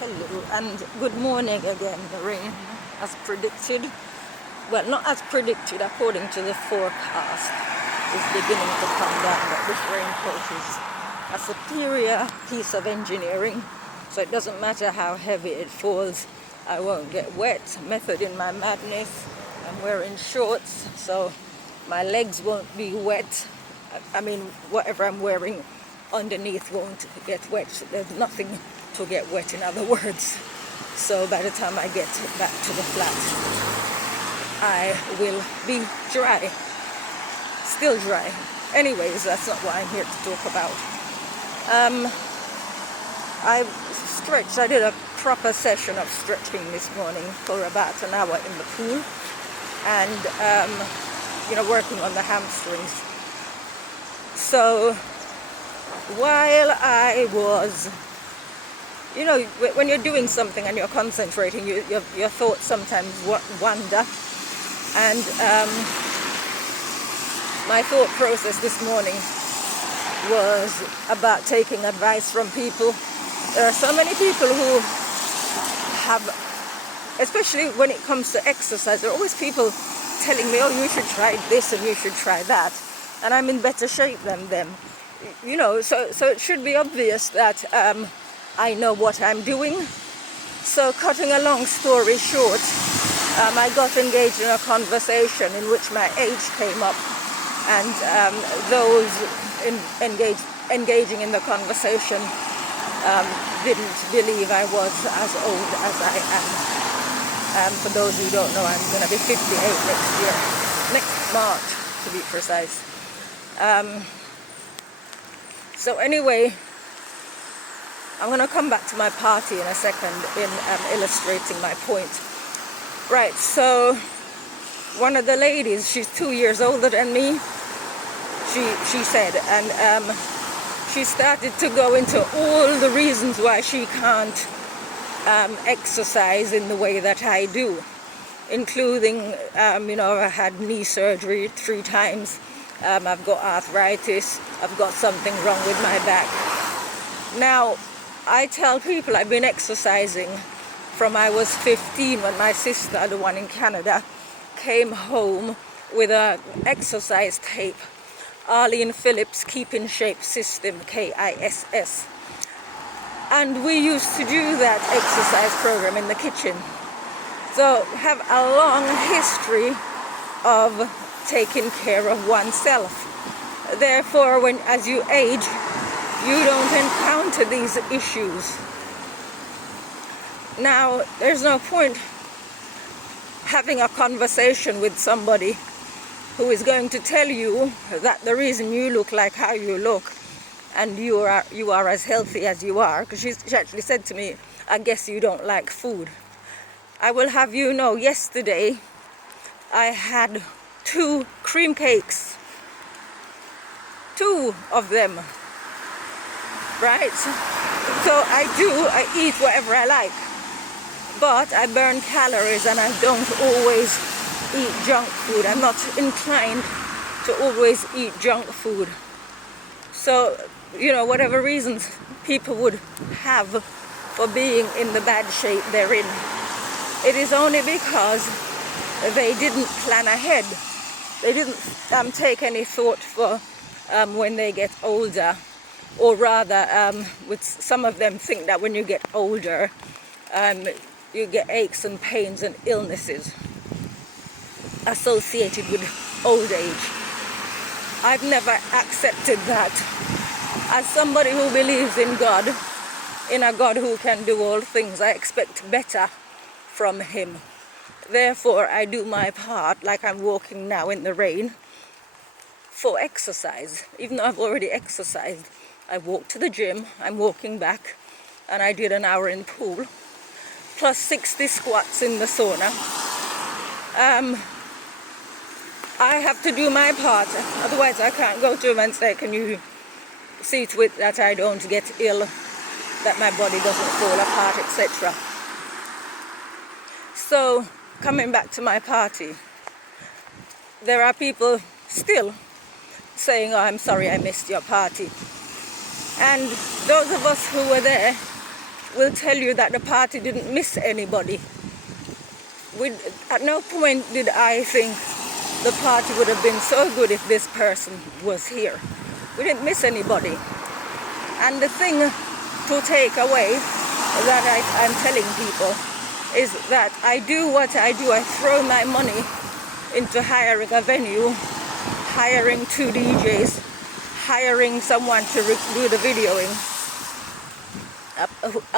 Hello and good morning again. The rain, as predicted, well, not as predicted, according to the forecast, is beginning to come down. But this raincoat is a superior piece of engineering, so it doesn't matter how heavy it falls, I won't get wet. Method in my madness. I'm wearing shorts, so my legs won't be wet. I mean, whatever I'm wearing underneath won't get wet. There's nothing to get wet, in other words. So by the time I get back to the flat, I will be dry. Still dry. Anyways, that's not what I'm here to talk about. I stretched. I did a proper session of stretching this morning for about an hour in the pool, and working on the hamstrings. So while I was, when you're doing something and you're concentrating, your thoughts sometimes wander. And my thought process this morning was about taking advice from people. There are so many people who have, especially when it comes to exercise, there are always people telling me, oh, you should try this and you should try that. And I'm in better shape than them. So it should be obvious that I know what I'm doing. So cutting a long story short, I got engaged in a conversation in which my age came up, and those engaging in the conversation didn't believe I was as old as I am. For those who don't know, I'm going to be 58 next year, next March to be precise. So anyway, I'm going to come back to my party in a second in illustrating my point. Right, so one of the ladies, she's 2 years older than me, she said, and she started to go into all the reasons why she can't exercise in the way that I do, including, I had knee surgery 3 times. I've got arthritis. I've got something wrong with my back. Now, I tell people I've been exercising from I was 15 when my sister, the one in Canada, came home with an exercise tape, Arlene Phillips Keep in Shape System, KISS. And we used to do that exercise program in the kitchen. So have a long history of taking care of oneself. Therefore, as you age, you don't encounter these issues. Now, there's no point having a conversation with somebody who is going to tell you that the reason you look like how you look and you are as healthy as you are, because she actually said to me, I guess you don't like food. I will have you know, yesterday I had 2 cream cakes. 2 of them. Right? So I eat whatever I like. But I burn calories and I don't always eat junk food. I'm not inclined to always eat junk food. So, whatever reasons people would have for being in the bad shape they're in, it is only because they didn't plan ahead. They didn't take any thought for when they get older. Or rather, with some of them think that when you get older, you get aches and pains and illnesses associated with old age. I've never accepted that. As somebody who believes in God, in a God who can do all things, I expect better from him. Therefore, I do my part, like I'm walking now in the rain, for exercise. Even though I've already exercised, I walked to the gym, I'm walking back, and I did an hour in pool, plus 60 squats in the sauna. I have to do my part, otherwise I can't go to him and say, can you see to it that I don't get ill, that my body doesn't fall apart, etc. So, coming back to my party, there are people still saying, oh, I'm sorry I missed your party. And those of us who were there will tell you that the party didn't miss anybody. At no point did I think the party would have been so good if this person was here. We didn't miss anybody. And the thing to take away that I'm telling people is that I do what I do. I throw my money into hiring a venue, hiring 2 DJs, hiring someone to do the videoing.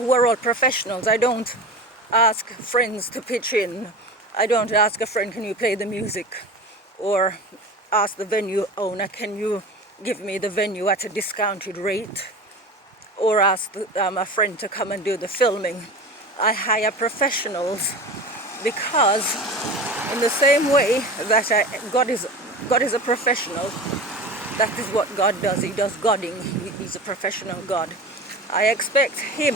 We're all professionals. I don't ask friends to pitch in. I don't ask a friend, can you play the music? Or ask the venue owner, can you give me the venue at a discounted rate? Or ask a friend to come and do the filming. I hire professionals because in the same way that God is a professional, that is what God does. He does Godding. He's a professional God. I expect him,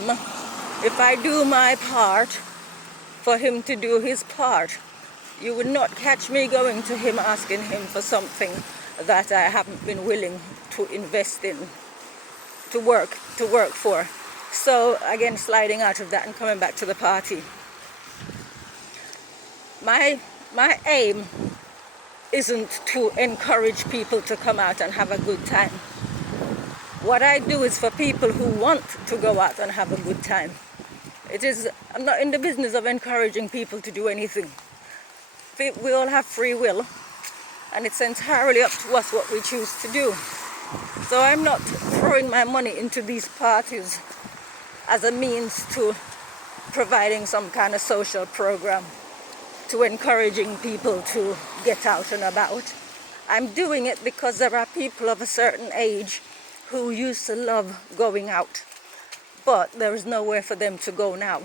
if I do my part, for him to do his part. You would not catch me going to him asking him for something that I haven't been willing to invest in, to work for. So again, sliding out of that and coming back to the party. My aim isn't to encourage people to come out and have a good time. What I do is for people who want to go out and have a good time. I'm not in the business of encouraging people to do anything. We all have free will, and it's entirely up to us what we choose to do. So I'm not throwing my money into these parties as a means to providing some kind of social program, to encouraging people to get out and about. I'm doing it because there are people of a certain age who used to love going out, but there is nowhere for them to go now.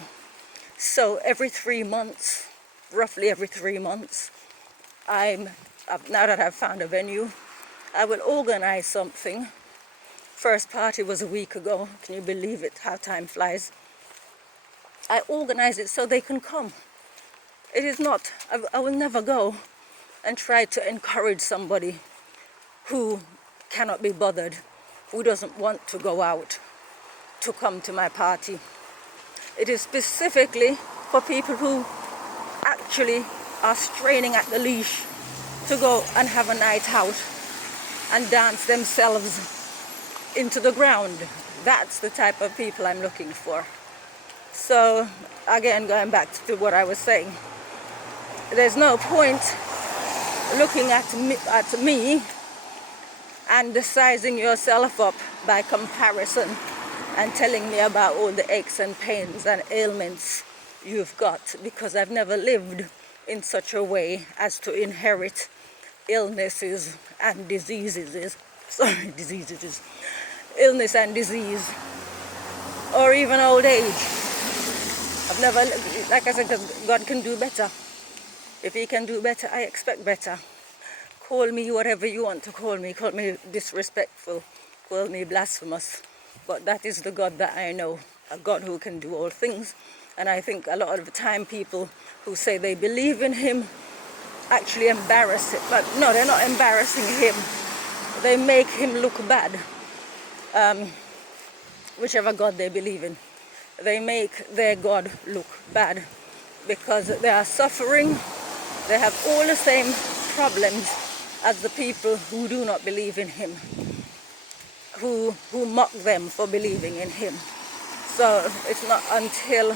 So every 3 months, roughly every 3 months, now that I've found a venue, I will organize something. First party was a week ago. Can you believe it, how time flies? I organize it so they can come. It is not, I will never go and try to encourage somebody who cannot be bothered, who doesn't want to go out, to come to my party. It is specifically for people who actually are straining at the leash to go and have a night out and dance themselves into the ground. That's the type of people I'm looking for. So again, going back to what I was saying, there's no point looking at me and sizing yourself up by comparison and telling me about all the aches and pains and ailments you've got, because I've never lived in such a way as to inherit illnesses and diseases, illness and disease, or even old age. I've never, like I said, because God can do better. If he can do better, I expect better. Call me whatever you want to call me disrespectful, call me blasphemous, but that is the God that I know, a God who can do all things. And I think a lot of the time people who say they believe in him actually embarrass it. But no, they're not embarrassing him. They make him look bad. Whichever God they believe in, they make their God look bad because they are suffering. They have all the same problems as the people who do not believe in him, who mock them for believing in him. So it's not until,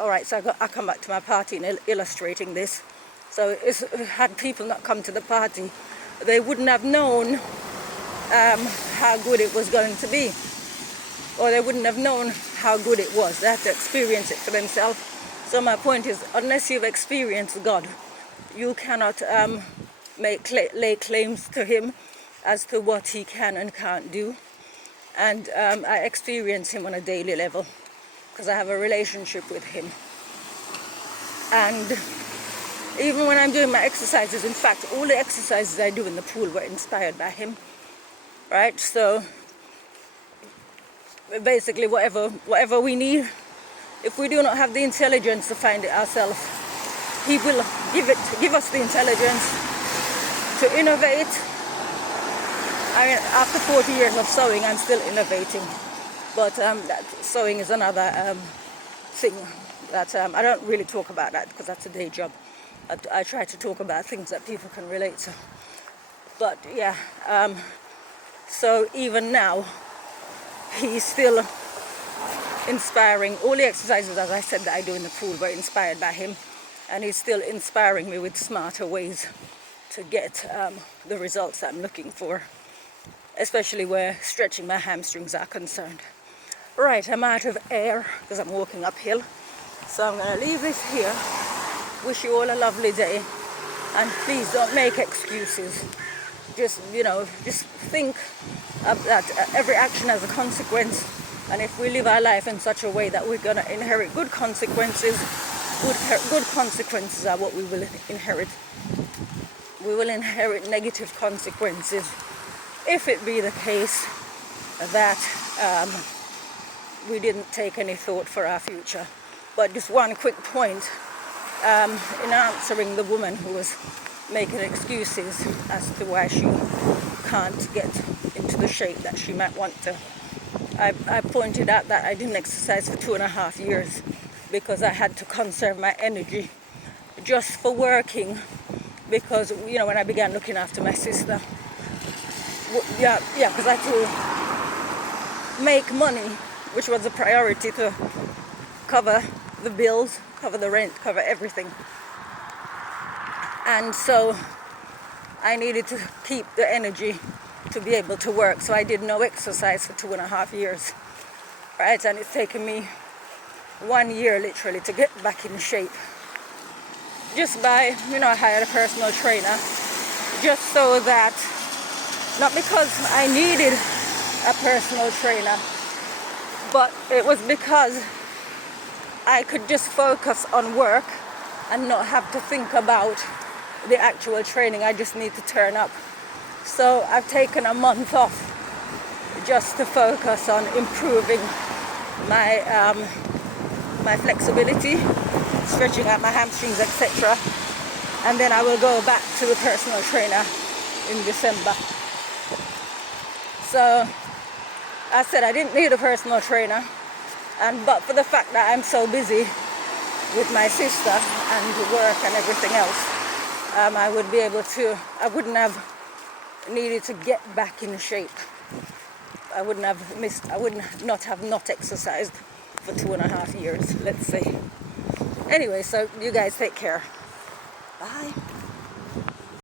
alright, so I come back to my party and illustrating this. So had people not come to the party, they wouldn't have known how good it was going to be, or they wouldn't have known how good it was. They had to experience it for themselves. So my point is, unless you've experienced God, you cannot lay claims to him as to what he can and can't do. And I experience him on a daily level because I have a relationship with him. And even when I'm doing my exercises, in fact, all the exercises I do in the pool were inspired by him, right? So basically whatever we need, if we do not have the intelligence to find it ourselves, he will give us the intelligence to innovate. I mean, after 40 years of sewing, I'm still innovating. But that sewing is another thing that I don't really talk about that because that's a day job. I try to talk about things that people can relate to. But yeah, so even now, he's still inspiring. All the exercises, as I said, that I do in the pool were inspired by him, and he's still inspiring me with smarter ways to get the results that I'm looking for, especially where stretching my hamstrings are concerned. Right, I'm out of air because I'm walking uphill, so I'm going to leave this here. Wish you all a lovely day, and please don't make excuses. Just, just think that every action has a consequence, and if we live our life in such a way that we're going to inherit good consequences, good consequences are what we will inherit. We will inherit negative consequences if it be the case that we didn't take any thought for our future. But just one quick point, in answering the woman who was making excuses as to why she can't get into the shape that she might want to, I pointed out that I didn't exercise for 2.5 years because I had to conserve my energy just for working, because when I began looking after my sister, because I had to make money, which was a priority, to cover the bills, cover the rent, cover everything. And so I needed to keep the energy to be able to work. So I did no exercise for 2.5 years, right? And it's taken me 1 year literally to get back in shape. Just by, I hired a personal trainer, just so that, not because I needed a personal trainer, but it was because I could just focus on work and not have to think about the actual training. I just need to turn up. So I've taken a month off just to focus on improving my my flexibility, stretching out my hamstrings, etc. And then I will go back to the personal trainer in December. So I said I didn't need a personal trainer, but for the fact that I'm so busy with my sister and work and everything else, I wouldn't have needed to get back in shape. I would not have exercised for 2.5 years, let's say. Anyway, so you guys take care. Bye.